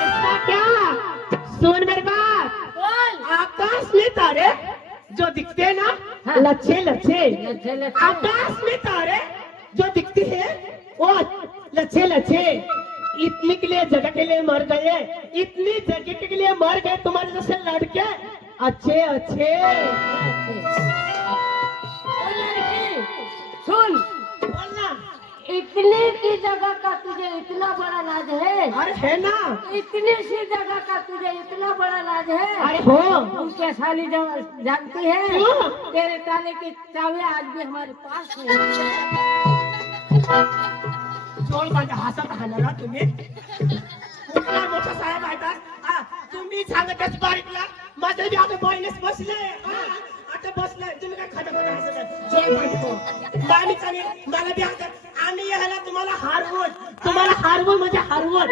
ऐसा क्या? सुन मेरी बात। बोल। आकाश में तारे जो दिखते हैं ना, हाँ। लच्छे लच्छे, लच्छे लच्छे। आकाश में तारे जो दिखते हैं वो लच्छे लच्छे इतने के लिए जगह के लिए मर गए, इतनी जगह के लिए मर गए तुम्हारे जैसे लड़के अच्छे अच्छे। ओ लड़की सुन, बोलना। इतनी की जगह का तुझे इतना बड़ा लाज है? अरे है ना। इतनी सी जगह का तुझे इतना बड़ा लाज है? अरे हो। तू क्या साली जानती है? क्यों? तेरे ताले की चाबियां आज भी हमारे पास है। जोर माझ्या हसत आहात तुम्ही कुठला मोठा साहेब आहेत तुम्ही सांगतच बारीकला माझे बी आता बॉयलेस बसले आता बसले तुम्ही काय खाता खाता हसत जोर माझ्या मामी चांगली मला बी आता आम्ही यायला तुम्हाला हारवून म्हणजे हारवून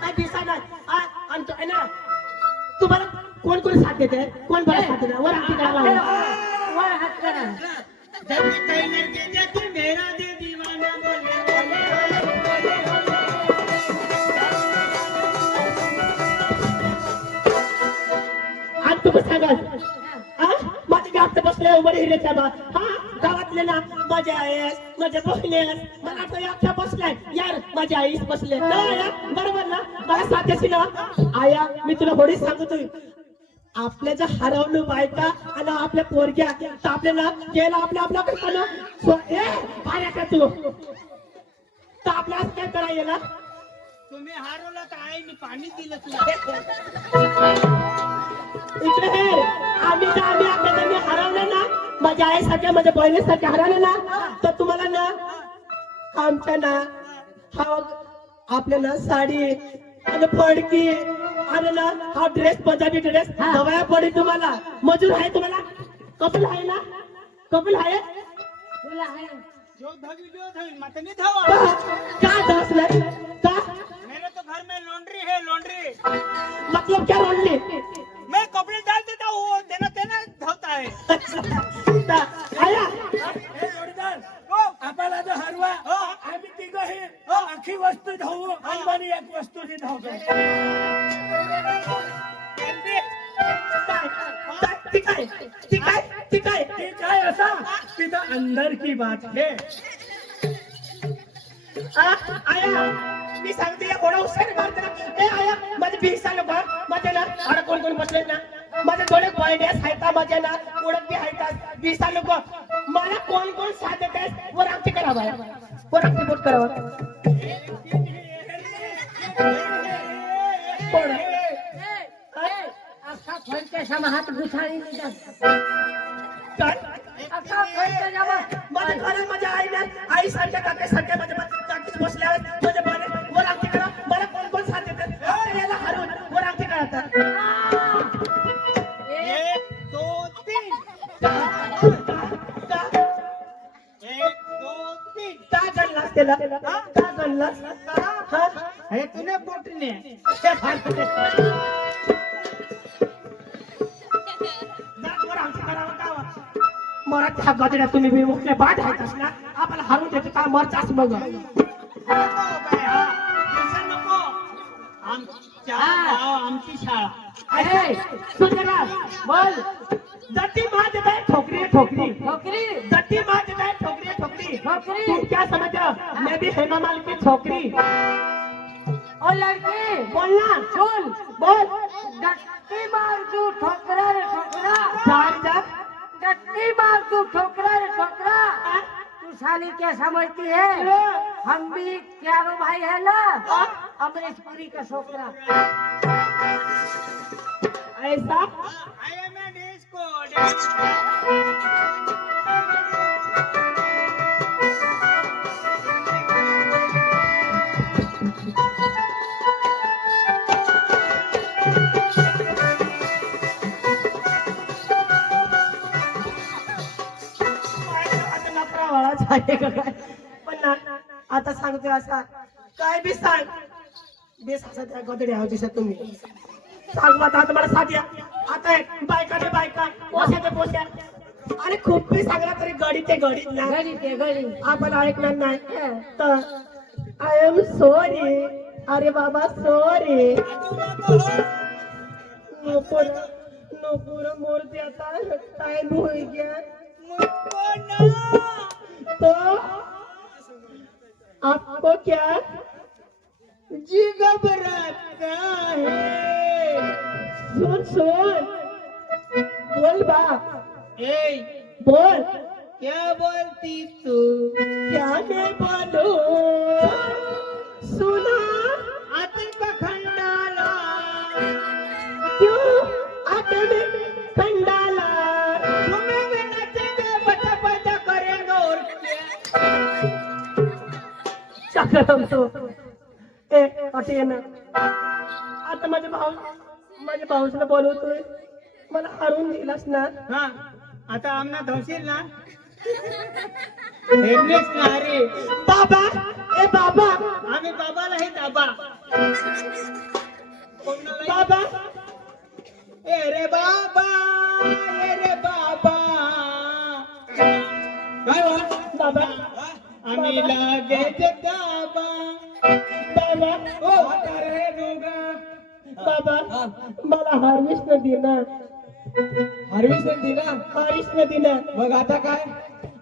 काय दिसणार आणि तो आहे ना तुम्हाला कोण कोण साथ देते कोण बरं साथ देते वर आमची करायला वर हात करा। जब कई लड़के जे तू मेरा दे दीवाना बोले आज तू सांगत माझे गावात बसले उभे हिरेच्या बा गावातले ना माझ्या आईस माझ्या बहिणीस मला आता एकटा बसलाय यार माझ्या आईस बसले बरोबर ना मला साथ्याशी ना आया मी तुला होडी सांगतोय आपल्या जर हरवलं बायका आणि आपल्या पोरग्या तर आपल्याला गेला आपल्या करताना पाण्याचा तू तर आपल्याला काय करायला तुम्ही हरवलं तर आईने पाणी दिलं तुला इकडे हे आम्ही आपल्याला हरवलं ना माझ्या आईसारख्या माझ्या बहिणीसारख्या हरवलं ना तर तुम्हाला ना आमच्या ना हा आपल्याला साडी आणि फडकी आणि ना हा ड्रेस पंजाबी ड्रेस हवाया पडेल तुम्हाला मजूर आहे तुम्हाला कपिल आहे ना कपिल आहे तुला है जो धगी मत नहीं धावा का दस नहीं का मेरे तो घर में लॉन्ड्री है लॉन्ड्री मतलब क्या रोडली मैं कपड़े डाल देता हूँ देना देना धोता है आया आपल्याला जो हरवा आम्ही तिघं हे अख्खी वस्तू धावू आणि एक वस्तू ही धावतो ठीक है ऐसा तिथं अंदर की बात है आया मी सांगते या घोडा हुशार मारते ना ए आया माझे 20 साल लोक माझे ना अरे कोण कोण बसले ना माझे थोडे बॉयडेस आहेत माझे ना ओळख बी आहेत 20 साल लोक मला कोण कोण साथ देतात वर आमची करावा वर आमची बोट करावा कोण अख्खा खोलच्या सम हात घुसाळी निघत काय अख्खा खोलच्या जमा माझ्या घरात माझ्या आईने आई सारख्या काका सारख्या माझ्या काकीच बसल्या आहेत माझ्या बहिणी वर आमची करा मला कोण कोण साथ देतात याला हरवून वर आमची करा एक दो तीन एक दो तीन का गणलास त्याला का गणलास हा हे तूने पोटने मराठी हा गजड्या तुम्ही बी मोठे बाद आहेतच ना आपल्याला हरवून देते का मरचाच मग आमची शाळा सुंदरा बोल जटी माँ देता है ठोकरी ठोकरी छोकरी जटी माँ देता है ठोकरी ठोकरी छोकरी तुम क्या समझ रहे हो मैं भी हेमा माल की छोकरी ओ लड़की बोलना सुन बोल डट्टी मार तू ठोकरा रे ठोकरा चार चार डट्टी मार तू ठोकरा रे ठोकरा तू साली क्या समझती है हम भी चारों भाई है ना अमरीश पुरी का छोकरा ऐसा आई एम ए डिस्को पण ना आता सांगतोय असा काय बी सांग बेस असं त्या गदडे आहो दिसत तुम्ही सांग आता मला साथ या आता बायकाने बायका पोशाचे पोशा आणि खूप बी सांगला तरी गडी ते गडीत ना गडी ते गडी आपण ऐकणार नाही तर आय एम सॉरी अरे बाबा सॉरी नको रे मूर्ति आता टाइम हो गया तो आपको क्या जी घबराता है सुन बोल बाप बोल क्या बोलती तू क्या मैं बोलूं सुना आते का खंडाला क्यों आते में खंडाला तुम्हें भी नचेंगे बचा बचा करेंगे और क्या शकतम तो ए अटे ना आता माझ्या भाऊला बोलवतोय मला हरवून दिलास ना हा आता आमना धावशील ना हेरलेस ना रे बाबा ए बाबा आम्ही बाबाला हे दाबा बाबा ए रे बाबा काय हो बाबा आम्ही लागेच दाबा बाबा ओ रे दोघा बाबा मला हार्वेस्ट न देणार हार्वेस्टर दिला हारिस न देणार मग आता काय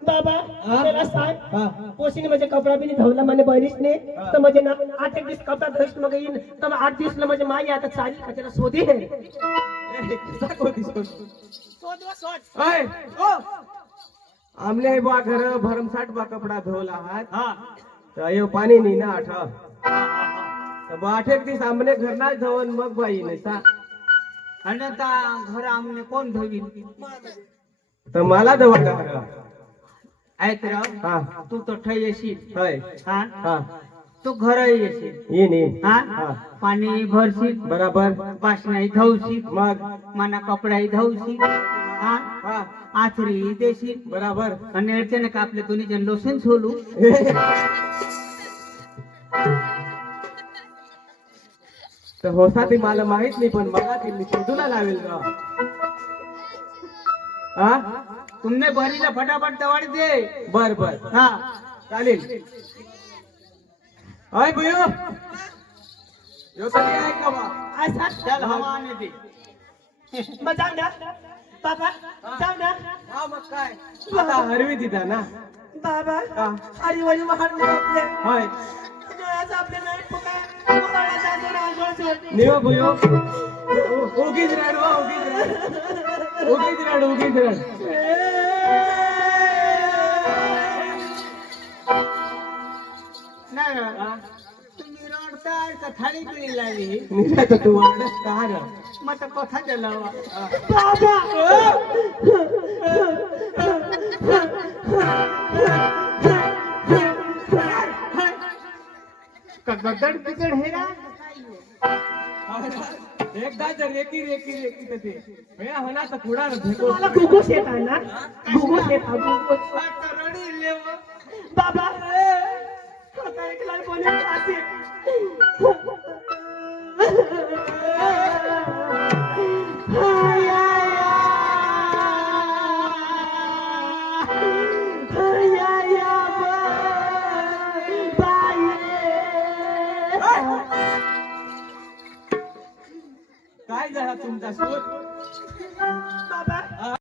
बाबा हा? त्याला सांग हा पोशीने माझे कपडा बी नाही धवला म्हणे बहिणीसने तर म्हणजे ना 8 दिवस कपडा धुईस मग येईन तर 8 दिवसला म्हणजे माई आता चाली खात्याला शोधी आहे ओय आमने बा घर भरमसाठ बा कपड़ा धोला हाथ हा तो यो पानी नहीं ना आठा तो बाठे दिस आमने घर ना धवन मग बाई नहीं सा आणि आता घर आमने कोण धवी तो मला धवा घर ऐक राव हा तू तो ठय येशील होय हा हा तू घर येशील ये नी हा हा पाणी भरशील बराबर बासनाही धवशील मग मना कपडाही धवशील हा हा आथरी देशील बराबर आणि अडचण का आपले दोन्ही जण लोसन सोलू तर होसा ती मला माहित नाही पण मला ती मी शोधूला लावेल ना हा तुमने भरीला फटाफट तवाड दे बर बर हा चालेल अय बुयो यो तरी आहे का बा असा चल हवा आने दे मग जाऊ ना बाबा जाऊ ना हा मग काय आता हरवी दिदा ना बाबा हा हरिवरी वाहन आपले होय आज आपले नाही फुका फुकाला जातो ना आंघोळ निव बुयो उगीच राड उगीच राड नाही तुम्ही रडताय का थाळी पिळी लागली निघा तर तू वाढत का रे मग कथा दिला बाबा का गदड बिगड हे ना एकदा जर रेकी तर ते मी होना तर पुढा भेटो मला गुगुस येत आहे ना गुगुस येत आहे गुगुस आता रडी लेव बाबा आता एक लाल बोले आते काय झाला तुमचा शोध बाबा